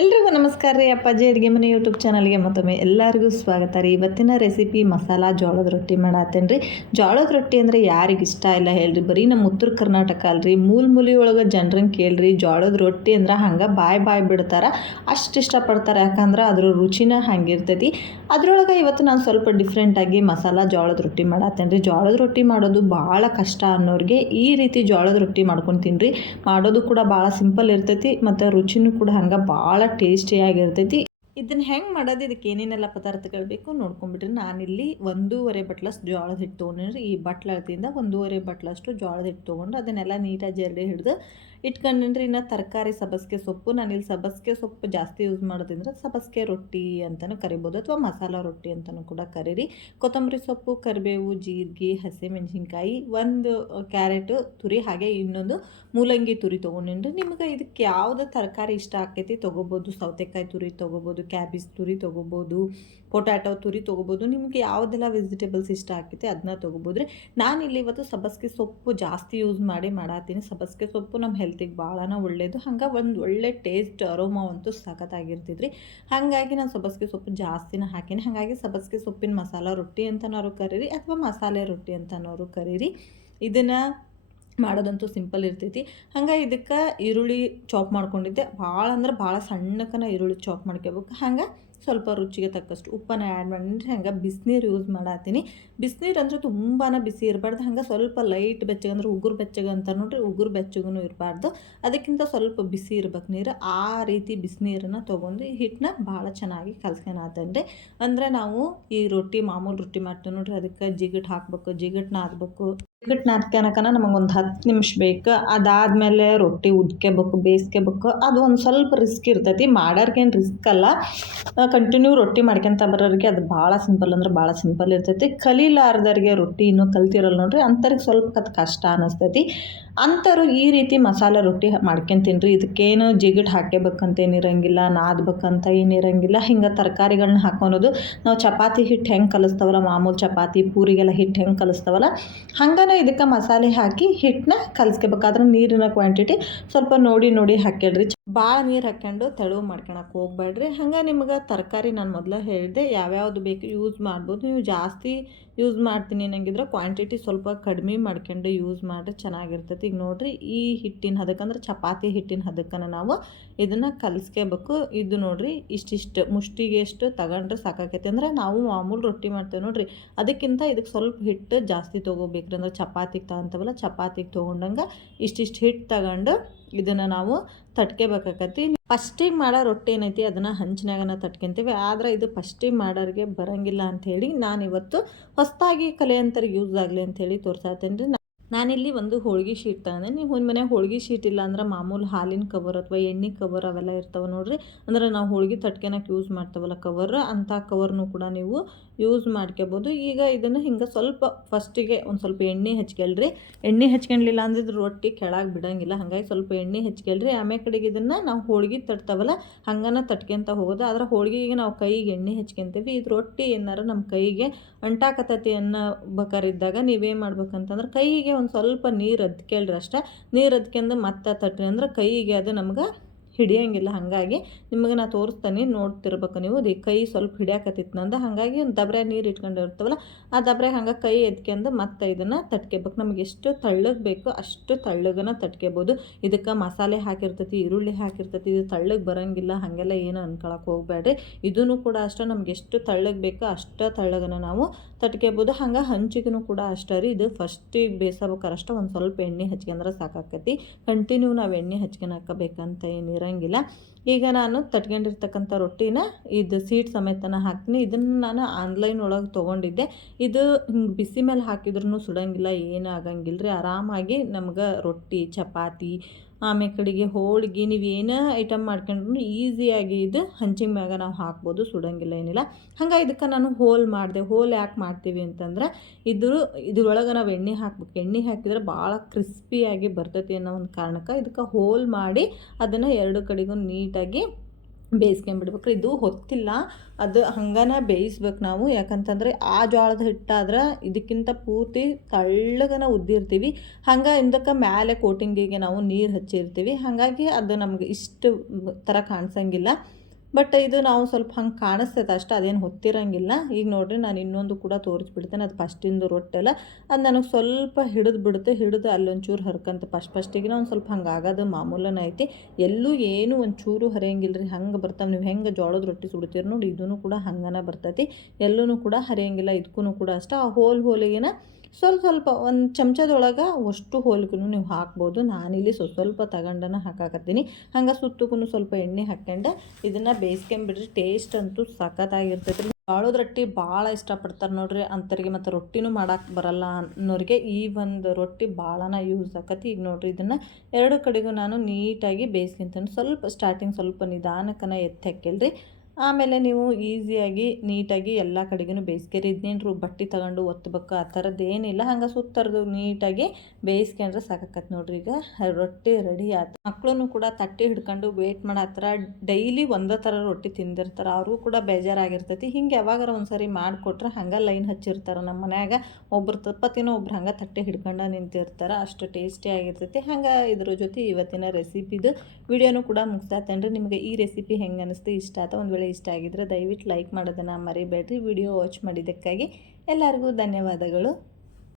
ಎಲ್ರಿಗೂ ನಮಸ್ಕಾರ ರೀ. ಅಪ್ಪಾಜಿ ಅಡುಗೆ ಮನೆ ಯೂಟ್ಯೂಬ್ ಚಾನಲ್ಗೆ ಮತ್ತೊಮ್ಮೆ ಎಲ್ಲರಿಗೂ ಸ್ವಾಗತ ರೀ. ಇವತ್ತಿನ ರೆಸಿಪಿ ಮಸಾಲ ಜೋಳದ ರೊಟ್ಟಿ ಮಾಡತ್ತೇನೆ ರೀ. ಜೋಳದ ರೊಟ್ಟಿ ಅಂದರೆ ಯಾರಿಗೆ ಇಷ್ಟ ಇಲ್ಲ ಹೇಳ್ರಿ. ಬರೀ ನಮ್ಮ ಉತ್ತರ ಕರ್ನಾಟಕ ಅಲ್ರಿ, ಮೂಲೆ ಒಳಗೆ ಜನರನ್ನ ಕೇಳ್ರಿ, ಜೋಳದ ರೊಟ್ಟಿ ಅಂದ್ರೆ ಹಂಗೆ ಬಾಯ್ ಬಿಡ್ತಾರೆ, ಅಷ್ಟು ಇಷ್ಟಪಡ್ತಾರೆ. ಯಾಕಂದ್ರೆ ಅದ್ರ ರುಚಿನ ಹಂಗಿರ್ತೈತಿ. ಅದ್ರೊಳಗೆ ಇವತ್ತು ನಾನು ಸ್ವಲ್ಪ ಡಿಫ್ರೆಂಟಾಗಿ ಮಸಾಲ ಜೋಳದ ರೊಟ್ಟಿ ಮಾಡತ್ತೇನೆ ರೀ. ಜೋಳದ ರೊಟ್ಟಿ ಮಾಡೋದು ಭಾಳ ಕಷ್ಟ ಅನ್ನೋರಿಗೆ ಈ ರೀತಿ ಜೋಳದ ರೊಟ್ಟಿ ಮಾಡ್ಕೊಂಡು ತಿನ್ನಿರಿ. ಮಾಡೋದು ಕೂಡ ಭಾಳ ಸಿಂಪಲ್ ಇರ್ತೈತಿ ಮತ್ತು ರುಚಿನೂ ಕೂಡ ಹಂಗೆ ಭಾಳ ಟೇಸ್ಟಿಯಾಗಿರ್ತೈತಿ. ಇದನ್ನು ಹೆಂಗೆ ಮಾಡೋದು, ಇದಕ್ಕೆ ಏನೇನೆಲ್ಲ ಪದಾರ್ಥಗಳು ಬೇಕು ನೋಡ್ಕೊಂಡ್ಬಿಟ್ರಿ. ನಾನಿಲ್ಲಿ 1.5 ಬಟ್ಲಷ್ಟು ಜೋಳದ ಹಿಟ್ಟು ತೊಗೊಂಡ್ರಿ. ಈ ಬಟ್ಲ ಅಳತೆಯಿಂದ 1.5 ಬಟ್ಲಷ್ಟು ಜೋಳದ ಹಿಟ್ಟು ತೊಗೊಂಡು ಅದನ್ನೆಲ್ಲ ನೀಟಾಗಿ ಜರಡಿ ಹಿಡಿದು ಇಟ್ಕೊಂಡ್ರಿ. ಇನ್ನು ತರಕಾರಿ ಸಬ್ಬಸಿಗೆ ಸೊಪ್ಪು, ನಾನಿಲ್ಲಿ ಸಬ್ಬಸಿಗೆ ಸೊಪ್ಪು ಜಾಸ್ತಿ ಯೂಸ್ ಮಾಡೋದ್ರಿಂದ ಸಬ್ಬಸಿಗೆ ರೊಟ್ಟಿ ಅಂತಲೂ ಕರಿಬೋದು ಅಥವಾ ಮಸಾಲ ರೊಟ್ಟಿ ಅಂತಲೂ ಕೂಡ ಕರೀರಿ. ಕೊತ್ತಂಬರಿ ಸೊಪ್ಪು, ಕರಿಬೇವು, ಜೀರಿಗೆ, ಹಸಿಮೆಣಸಿನ್ಕಾಯಿ, 1 ಕ್ಯಾರೆಟು ತುರಿ, ಹಾಗೆ ಇನ್ನೊಂದು ಮೂಲಂಗಿ ತುರಿ ತೊಗೊಂಡಿನ್ರಿ. ನಿಮ್ಗೆ ಇದಕ್ಕೆ ಯಾವುದೇ ತರಕಾರಿ ಇಷ್ಟ ಆಕೈತಿ ತೊಗೋಬೋದು. ಸೌತೆಕಾಯಿ ತುರಿ ತೊಗೋಬೋದು, ಕ್ಯಾಬೇಜ್ ತುರಿ ತೊಗೋಬೋದು, ಪೊಟ್ಯಾಟೊ ತುರಿ ತೊಗೋಬೋದು. ನಿಮಗೆ ಯಾವುದೆಲ್ಲ ವೆಜಿಟೇಬಲ್ಸ್ ಇಷ್ಟ ಆಕೈತಿ ಅದನ್ನ ತೊಗೋಬೋದು ರೀ. ನಾನಿಲ್ಲಿ ಇವತ್ತು ಸಬ್ಬಸಿಗೆ ಸೊಪ್ಪು ಜಾಸ್ತಿ ಯೂಸ್ ಮಾಡತ್ತೀನಿ. ಸಬ್ಬಸಿಗೆ ಸೊಪ್ಪು ನಮ್ಮ ಹೆಲ್ತಿಗೆ ಭಾಳನ ಒಳ್ಳೆಯದು. ಹಂಗೆ ಒಂದು ಒಳ್ಳೆ ಟೇಸ್ಟ್ ಅರೋಮಾವಂತೂ ಸಖತ್ತಾಗಿರ್ತಿದ್ರಿ. ಹಾಗಾಗಿ ನಾನು ಸಬ್ಬಸಿಗೆ ಸೊಪ್ಪು ಜಾಸ್ತಿನ ಹಾಕೀನಿ. ಹಾಗಾಗಿ ಸಬ್ಬಸಿಗೆ ಸೊಪ್ಪಿನ ಮಸಾಲ ರೊಟ್ಟಿ ಅಂತನಾದ್ರು ಕರೀರಿ ಅಥವಾ ಮಸಾಲೆ ರೊಟ್ಟಿ ಅಂತನಾದ್ರು ಕರೀರಿ. ಇದನ್ನು ಮಾಡೋದಂತೂ ಸಿಂಪಲ್ ಇರ್ತೈತಿ. ಹಂಗೆ ಇದಕ್ಕೆ ಈರುಳ್ಳಿ ಚಾಪ್ ಮಾಡ್ಕೊಂಡಿದ್ದೆ. ಭಾಳ ಸಣ್ಣಕನ ಈರುಳ್ಳಿ ಚಾಪ್ ಮಾಡ್ಕೋಬೇಕು. ಹಂಗೆ ಸ್ವಲ್ಪ ರುಚಿಗೆ ತಕ್ಕಷ್ಟು ಉಪ್ಪನ್ನು ಆ್ಯಡ್ ಮಾಡಿದ್ರೆ ಹಂಗೆ ಬಿಸಿನೀರು ಯೂಸ್ ಮಾಡತ್ತೀನಿ. ಬಿಸಿನೀರು ಅಂದರೆ ತುಂಬಾ ಬಿಸಿ ಇರಬಾರ್ದು, ಹಂಗೆ ಸ್ವಲ್ಪ ಲೈಟ್ ಬೆಚ್ಚಗೆ ಅಂದ್ರೆ ಉಗುರು ಬೆಚ್ಚಗೆ ಅಂತ ನೋಡ್ರಿ, ಉಗುರು ಬೆಚ್ಚಗೂ ಇರಬಾರ್ದು, ಅದಕ್ಕಿಂತ ಸ್ವಲ್ಪ ಬಿಸಿ ಇರ್ಬೇಕು ನೀರು. ಆ ರೀತಿ ಬಿಸಿನೀರನ್ನು ತೊಗೊಂಡು ಈ ಹಿಟ್ಟನ್ನ ಭಾಳ ಚೆನ್ನಾಗಿ ಕಲ್ಸ್ಕೊಳತ್ತೇನೆ. ಅಂದರೆ ನಾವು ಈ ರೊಟ್ಟಿ ಮಾಮೂಲು ರೊಟ್ಟಿ ಮಾಡ್ತೀವಿ ನೋಡ್ರಿ, ಅದಕ್ಕೆ ಜಿಗಟ್ ಹಾಕಬೇಕು, ಜಿಗಟ್ ನಾದಬೇಕು. ಜಿಗಟ್ ನಾದ್ಕೊಳಕನ ನಮಗೊಂದು 10 ನಿಮಿಷ ಬೇಕು. ಅದಾದಮೇಲೆ ರೊಟ್ಟಿ ಉದ್ಕೋಬೇಕು, ಬೇಯಿಸ್ಕೋಬೇಕು. ಅದು ಒಂದು ಸ್ವಲ್ಪ ರಿಸ್ಕ್ ಇರ್ತೈತಿ. ಮಾಡೋರ್ಗೇನು ರಿಸ್ಕ್ ಅಲ್ಲ, ಕಂಟಿನ್ಯೂ ರೊಟ್ಟಿ ಮಾಡ್ಕೊತ ಬರೋರಿಗೆ ಅದು ಭಾಳ ಸಿಂಪಲ್ ಅಂದ್ರೆ ಭಾಳ ಸಿಂಪಲ್ ಇರ್ತೈತಿ. ಕಲೀಲಾರ್ದವ್ರಿಗೆ ರೊಟ್ಟಿ ಇನ್ನೂ ಕಲ್ತಿರಲ್ಲ ನೋಡ್ರಿ, ಅಂಥವ್ರಿಗೆ ಸ್ವಲ್ಪ ಕಷ್ಟ ಅನ್ನಿಸ್ತೈತಿ. ಅಂಥವ್ರು ಈ ರೀತಿ ಮಸಾಲೆ ರೊಟ್ಟಿ ಮಾಡ್ಕೊತೀನಿ. ಇದಕ್ಕೇನು ಜಿಗಟ್ ಹಾಕಬೇಕಂತೇನಿರಂಗಿಲ್ಲ, ನಾದ್ಬೇಕಂತ ಏನಿರಂಗಿಲ್ಲ. ಹಿಂಗೆ ತರಕಾರಿಗಳನ್ನ ಹಾಕೊಳೋದು. ನಾವು ಚಪಾತಿ ಹಿಟ್ಟು ಹೆಂಗೆ ಕಲಿಸ್ತಾವಲ್ಲ, ಮಾಮೂಲು ಚಪಾತಿ ಪೂರಿಗೆಲ್ಲ ಹಿಟ್ಟು ಹೆಂಗೆ ಕಲಿಸ್ತಾವಲ್ಲ, ಹಂಗೆ ಇದಕ್ಕೆ ಮಸಾಲೆ ಹಾಕಿ ಹಿಟ್ಟನ್ನ ಕಲಿಸ್ಕೋಬೇಕಾದ್ರೆ ನೀರಿನ ಕ್ವಾಂಟಿಟಿ ಸ್ವಲ್ಪ ನೋಡಿ ಹಾಕ್ಯಾಡ್ರಿ. ಭಾಳ ನೀರು ಹಾಕ್ಕೊಂಡು ತೆಳು ಮಾಡ್ಕೊಳಕ್ಕೆ ಹೋಗ್ಬೇಡ್ರಿ. ಹಂಗೆ ನಿಮ್ಗೆ ತರಕಾರಿ ನಾನು ಮೊದಲು ಹೇಳಿದೆ ಯಾವ್ಯಾವುದು ಬೇಕು ಯೂಸ್ ಮಾಡ್ಬೋದು. ನೀವು ಜಾಸ್ತಿ ಯೂಸ್ ಮಾಡ್ತೀನಿ ಅನ್ನಂಗಿದ್ರೆ ಕ್ವಾಂಟಿಟಿ ಸ್ವಲ್ಪ ಕಡಿಮೆ ಮಾಡ್ಕೊಂಡು ಯೂಸ್ ಮಾಡಿದ್ರೆ ಚೆನ್ನಾಗಿರ್ತೈತಿ. ಈಗ ನೋಡಿರಿ, ಈ ಹಿಟ್ಟಿನ ಹದಕ್ಕೆ ಅಂದ್ರೆ ಚಪಾತಿ ಹಿಟ್ಟಿನ ಹದಕ್ಕನ್ನು ನಾವು ಇದನ್ನು ಕಲಿಸ್ಕೋಬೇಕು. ಇದು ನೋಡಿರಿ, ಇಷ್ಟಿಷ್ಟು ಮುಷ್ಟಿಗೆ ಎಷ್ಟು ತಗೊಂಡ್ರೆ ಸಾಕಾಕೈತಿ. ಅಂದರೆ ನಾವು ಮಾಮೂಲು ರೊಟ್ಟಿ ಮಾಡ್ತೇವೆ ನೋಡಿರಿ, ಅದಕ್ಕಿಂತ ಇದಕ್ಕೆ ಸ್ವಲ್ಪ ಹಿಟ್ಟು ಜಾಸ್ತಿ ತೊಗೋಬೇಕ್ರಿ. ಅಂದ್ರೆ ಚಪಾತಿಗೆ ತಗೊಂತವಲ್ಲ, ಚಪಾತಿಗೆ ತೊಗೊಂಡಂಗೆ ಇಷ್ಟಿಷ್ಟು ಹಿಟ್ಟು ತಗೊಂಡು ಇದನ್ನು ನಾವು ತಟ್ಕೋಬೇಕಾಕತಿ. ಫಸ್ಟಿಗೆ ಮಾಡೋ ರೊಟ್ಟಿ ಏನೈತಿ ಅದನ್ನು ಹಂಚಿನಾಗನ ತಟ್ಕೊತೀವಿ. ಆದರೆ ಇದು ಫಸ್ಟಿಗೆ ಮಾಡೋರಿಗೆ ಬರೋಂಗಿಲ್ಲ ಅಂಥೇಳಿ ನಾನಿವತ್ತು ಹೊಸದಾಗಿ ಕಲಿಯಂಥವ್ರಿಗೆ ಯೂಸ್ ಆಗಲಿ ಅಂಥೇಳಿ ತೋರ್ಸಾತ್ತೇನೆ ರೀ. ನಾನಿಲ್ಲಿ ಒಂದು ಹೋಳ್ಗೆ ಶೀಟ್ ತಗೊಂಡೆ. ನೀವು ಒಂದು ಮನೆ ಹೋಳ್ಗೆ ಶೀಟ್ ಇಲ್ಲ ಅಂದ್ರೆ ಮಾಮೂಲು ಹಾಲಿನ ಕವರ್ ಅಥವಾ ಎಣ್ಣೆ ಕವರ್ ಅವೆಲ್ಲ ಇರ್ತಾವೆ ನೋಡಿರಿ. ಅಂದರೆ ನಾವು ಹೋಳ್ಗೆ ತಟ್ಕೊಳಕ್ಕೆ ಯೂಸ್ ಮಾಡ್ತಾವಲ್ಲ ಕವರ್, ಅಂಥ ಕವರ್ನು ಕೂಡ ನೀವು ಯೂಸ್ ಮಾಡ್ಕೋಬೋದು. ಈಗ ಇದನ್ನು ಹಿಂಗೆ ಸ್ವಲ್ಪ ಫಸ್ಟಿಗೆ ಒಂದು ಸ್ವಲ್ಪ ಎಣ್ಣೆ ಹಚ್ಕೊಳ್ರಿ. ಎಣ್ಣೆ ಹಚ್ಕೊಳ್ಲಿಲ್ಲ ಅಂದ್ರೆ ರೊಟ್ಟಿ ಕೆಳಗೆ ಬಿಡೋಂಗಿಲ್ಲ. ಹಾಗಾಗಿ ಸ್ವಲ್ಪ ಎಣ್ಣೆ ಹಚ್ಕೊಳ್ರಿ. ಆಮೇಲೆ ಕಡೆಗೆ ಇದನ್ನು ನಾವು ಹೋಳ್ಗೆ ತಟ್ತಾವಲ್ಲ ಹಂಗನ ತಟ್ಕೊತ ಹೋಗೋದು. ಆದರೆ ಹೋಳ್ಗೆಗೆ ನಾವು ಕೈಗೆ ಎಣ್ಣೆ ಹಚ್ಕೊತೀವಿ. ಇದು ರೊಟ್ಟಿ ಏನಾರು ನಮ್ಮ ಕೈಗೆ ಅಂಟಾಕತತಿ ಅನ್ನೋ ಬೇಕಾರಿದ್ದಾಗ ನೀವೇನು ಮಾಡ್ಬೇಕಂತಂದ್ರೆ ಕೈಗೆ ಒಂದು ಸ್ವಲ್ಪ ನೀರು ಅದ್ಕೊಳ್ರಿ ಅಷ್ಟೇ. ನೀರು ಅದ್ಕೊಂಡು ಮತ್ತೆ ತಟ್ರಿ ಅಂದ್ರೆ ಕೈಗೆ ಅದು ನಮ್ಗೆ ಹಿಡಿಯೋಂಗಿಲ್ಲ. ಹಾಗಾಗಿ ನಿಮಗೆ ನಾ ತೋರಿಸ್ತಾನೆ, ನೋಡ್ತಿರ್ಬೇಕು ನೀವು. ಅದು ಕೈ ಸ್ವಲ್ಪ ಹಿಡಿಯಾಕತ್ತಿತ್ತು ನಂದು. ಹಾಗಾಗಿ ಒಂದು ದಬ್ರೆ ನೀರು ಇಟ್ಕೊಂಡಿರ್ತಾವಲ್ಲ ಆ ದಬ್ರೆ ಹಂಗೆ ಕೈ ಎತ್ಕೊಂಡು ಮತ್ತೆ ಇದನ್ನು ತಟ್ಕೋಬೇಕು. ನಮಗೆ ಎಷ್ಟು ತಳ್ಳಗೆ ಬೇಕೋ ಅಷ್ಟು ತಳ್ಳಗನ ತಟ್ಕೋಬೋದು. ಇದಕ್ಕೆ ಮಸಾಲೆ ಹಾಕಿರ್ತೈತಿ, ಈರುಳ್ಳಿ ಹಾಕಿರ್ತೈತಿ, ಇದು ತಳ್ಳಗೆ ಬರೋಂಗಿಲ್ಲ ಹಾಗೆಲ್ಲ ಏನು ಅನ್ಕೊಳಕ್ಕೆ ಹೋಗ್ಬೇಡ್ರಿ. ಇದೂ ಕೂಡ ಅಷ್ಟೇ, ನಮ್ಗೆ ಎಷ್ಟು ತಳ್ಳಗೆ ಬೇಕೋ ಅಷ್ಟು ತಳ್ಳಗನ ನಾವು ತಟ್ಕೋಬೋದು. ಹಂಗೆ ಹಂಚಿಗೂ ಕೂಡ ಅಷ್ಟೇ ರೀ. ಇದು ಫಸ್ಟಿಗೆ ಬೇಯಿಸ್ಬೇಕಾರೆ ಅಷ್ಟೇ ಒಂದು ಸ್ವಲ್ಪ ಎಣ್ಣೆ ಹಚ್ಕೊಂಡ್ರೆ ಸಾಕಾಕತಿ. ಕಂಟಿನ್ಯೂ ನಾವು ಎಣ್ಣೆ ಹಚ್ಕೊಳಕಬೇಕಂತ ಏನಿರಂಗಿಲ್ಲ. ಈಗ ನಾನು ತಟ್ಕೊಂಡಿರ್ತಕ್ಕಂಥ ರೊಟ್ಟಿನ ಇದು ಸೀಟ್ ಸಮೇತನ ಹಾಕ್ತೀನಿ. ಇದನ್ನು ನಾನು ಆನ್ಲೈನ್ ಒಳಗೆ ತೊಗೊಂಡಿದ್ದೆ. ಇದು ಹಿಂಗೆ ಬಿಸಿ ಮೇಲೆ ಹಾಕಿದ್ರೂ ಸುಡೋಂಗಿಲ್ಲ, ಏನೂ ಆಗಂಗಿಲ್ಲ ರೀ. ಆರಾಮಾಗಿ ನಮ್ಗೆ ರೊಟ್ಟಿ, ಚಪಾತಿ, ಆಮೇಲೆ ಕಡೆಗೆ ಹೋಳ್ಗೆ ನೀವು ಏನೇ ಐಟಮ್ ಮಾಡ್ಕೊಂಡ್ರು ಈಸಿಯಾಗಿ ಇದು ಹಂಚಿನ ಮ್ಯಾಗ ನಾವು ಹಾಕ್ಬೋದು, ಸುಡೋಂಗಿಲ್ಲ ಏನಿಲ್ಲ. ಹಂಗೆ ಇದಕ್ಕೆ ನಾನು ಹೋಲ್ ಮಾಡಿದೆ. ಹೋಲ್ ಯಾಕೆ ಮಾಡ್ತೀವಿ ಅಂತಂದ್ರೆ ಇದ್ರೊಳಗೆ ನಾವು ಎಣ್ಣೆ ಹಾಕ್ಬೇಕು. ಎಣ್ಣೆ ಹಾಕಿದ್ರೆ ಭಾಳ ಕ್ರಿಸ್ಪಿಯಾಗಿ ಬರ್ತೈತಿ ಅನ್ನೋ ಒಂದು ಕಾರಣಕ್ಕೆ ಇದಕ್ಕೆ ಹೋಲ್ ಮಾಡಿ ಅದನ್ನು ಎರಡು ಕಡೆಗೂ ನೀಟಾಗಿ ಬೇಯಿಸ್ಕೊಂಬಿಡ್ಬೇಕು. ಇದು ಹೊತ್ತಿಲ್ಲ, ಅದು ಹಂಗನ ಬೇಯಿಸ್ಬೇಕು ನಾವು. ಯಾಕಂತಂದರೆ ಆ ಜೋಳದ ಹಿಟ್ಟಾದ್ರೆ ಇದಕ್ಕಿಂತ ಪೂರ್ತಿ ತಳ್ಳಗನ ಉದ್ದಿರ್ತೀವಿ. ಹಂಗೆ ಇಂದಕ್ಕೆ ಮ್ಯಾಲೆ ಕೋಟಿಂಗಿಗೆ ನಾವು ನೀರು ಹಚ್ಚಿರ್ತೀವಿ. ಹಾಗಾಗಿ ಅದು ನಮ್ಗೆ ಇಷ್ಟು ಥರ ಕಾಣಿಸಂಗಿಲ್ಲ. ಬಟ್ ಇದು ನಾವು ಸ್ವಲ್ಪ ಹಂಗೆ ಕಾಣಿಸ್ತೈತೆ ಅಷ್ಟೇ, ಅದೇನು ಹೊತ್ತಿರಂಗಿಲ್ಲ. ಈಗ ನೋಡಿರಿ ನಾನು ಇನ್ನೊಂದು ಕೂಡ ತೋರಿಸ್ಬಿಡ್ತೇನೆ. ಅದು ಫಸ್ಟಿಂದು ರೊಟ್ಟೆಲ್ಲ ಅದು ನನಗೆ ಸ್ವಲ್ಪ ಹಿಡಿದು ಅಲ್ಲೊಂಚೂರು ಹರ್ಕಂತ ಫಸ್ಟಿಗೆ ಒಂದು ಸ್ವಲ್ಪ ಹಂಗೆ ಆಗೋದು ಮಾಮೂಲನ ಐತಿ. ಎಲ್ಲೂ ಏನು ಒಂಚೂರು ಹರಿಯಂಗಿಲ್ಲ ರೀ, ಹಂಗೆ ಬರ್ತಾವೆ. ನೀವು ಹೆಂಗೆ ಜೋಳದ ರೊಟ್ಟಿ ಸುಡ್ತೀರಿ ನೋಡಿ, ಇದೂ ಕೂಡ ಹಂಗನ ಬರ್ತೈತಿ. ಎಲ್ಲೂ ಕೂಡ ಹರಿಯಂಗಿಲ್ಲ. ಇದಕ್ಕೂ ಕೂಡ ಅಷ್ಟೇ. ಆ ಹೋಲಿಗೆನ ಸ್ವಲ್ಪ ಒಂದು ಚಮಚದೊಳಗೆ ಅಷ್ಟು ಹೋಳಿಗೂ ನೀವು ಹಾಕ್ಬೋದು. ನಾನಿಲ್ಲಿ ಸ್ವಲ್ಪ ತಗೊಂಡನ ಹಾಕಾಕತ್ತೀನಿ. ಹಂಗೆ ಸುತ್ತಕ್ಕೂ ಸ್ವಲ್ಪ ಎಣ್ಣೆ ಹಾಕ್ಕೊಂಡು ಇದನ್ನು ಬೇಯಿಸ್ಕೊಂಬಿಡ್ರಿ. ಟೇಸ್ಟ್ ಅಂತೂ ಸಖತ್ತಾಗಿರ್ತೈತೆ ರೀ. ಜೋಳದ ರೊಟ್ಟಿ ಭಾಳ ಇಷ್ಟಪಡ್ತಾರೆ ನೋಡ್ರಿ ಅಂಥವ್ರಿಗೆ. ಮತ್ತು ರೊಟ್ಟಿನೂ ಮಾಡೋಕೆ ಬರಲ್ಲ ಅನ್ನೋರಿಗೆ ಈ ಒಂದು ರೊಟ್ಟಿ ಭಾಳನ ಯೂಸ್ ಆಕತಿ. ಈಗ ನೋಡಿರಿ ಇದನ್ನು ಎರಡು ಕಡೆಗೂ ನಾನು ನೀಟಾಗಿ ಬೇಯಿಸ್ಕೊಂತೀನಿ. ಸ್ವಲ್ಪ ನಿಧಾನಕ್ಕನ ಎತ್ತಿ ಹಾಕಿಲ್ರಿ. ಆಮೇಲೆ ನೀವು ಈಸಿಯಾಗಿ ನೀಟಾಗಿ ಎಲ್ಲ ಕಡೆಗೂ ಬೇಯಿಸ್ಕೇರಿ. ಇದನ್ನೇನು ಬಟ್ಟೆ ತಗೊಂಡು ಒತ್ತಬೇಕು ಆ ಥರದ್ದು ಏನಿಲ್ಲ. ಹಂಗೆ ಸುತ್ತರದು ನೀಟಾಗಿ ಬೇಯಿಸ್ಕೊಂಡ್ರೆ ಸಾಕಾಕತ್ತೆ ನೋಡ್ರಿ. ಈಗ ರೊಟ್ಟಿ ರೆಡಿ ಆಯ್ತು. ಮಕ್ಕಳು ಕೂಡ ತಟ್ಟೆ ಹಿಡ್ಕೊಂಡು ವೇಟ್ ಮಾಡತ್ತರ. ಡೈಲಿ ಒಂದೇ ಥರ ರೊಟ್ಟಿ ತಿಂದಿರ್ತಾರೆ, ಅವ್ರಿಗೂ ಕೂಡ ಬೇಜಾರಾಗಿರ್ತೈತಿ. ಹಿಂಗೆ ಯಾವಾಗಾರ ಒಂದ್ಸರಿ ಮಾಡಿಕೊಟ್ರೆ ಹಂಗೆ ಲೈನ್ ಹಚ್ಚಿರ್ತಾರೆ ನಮ್ಮ ಮನ್ಯಾಗ. ಒಬ್ರು ತಪ್ಪತ್ತಿನೋ ಒಬ್ರು ಹಂಗೆ ತಟ್ಟೆ ಹಿಡ್ಕೊಂಡು ನಿಂತಿರ್ತಾರೆ. ಅಷ್ಟು ಟೇಸ್ಟಿಯಾಗಿರ್ತೈತಿ. ಹಂಗೆ ಇದ್ರ ಜೊತೆ ಇವತ್ತಿನ ರೆಸಿಪಿದು ವಿಡಿಯೋನೂ ಕೂಡ ಮುಗಿಸ್ತಾತೇನ್ರಿ. ನಿಮಗೆ ಈ ರೆಸಿಪಿ ಹೆಂಗೆ ಅನ್ನಿಸ್ತು, ಇಷ್ಟ ಆಯ್ತಾ? ಒಂದು ವೇಳೆ ಇಷ್ಟ ಆಗಿದ್ರೆ ದಯವಿಟ್ಟು ಲೈಕ್ ಮಾಡೋದನ್ನು ಮರಿಬೇಡ್ರಿ. ವಿಡಿಯೋ ವಾಚ್ ಮಾಡಿದ್ದಕ್ಕಾಗಿ ಎಲ್ಲರಿಗೂ ಧನ್ಯವಾದಗಳು.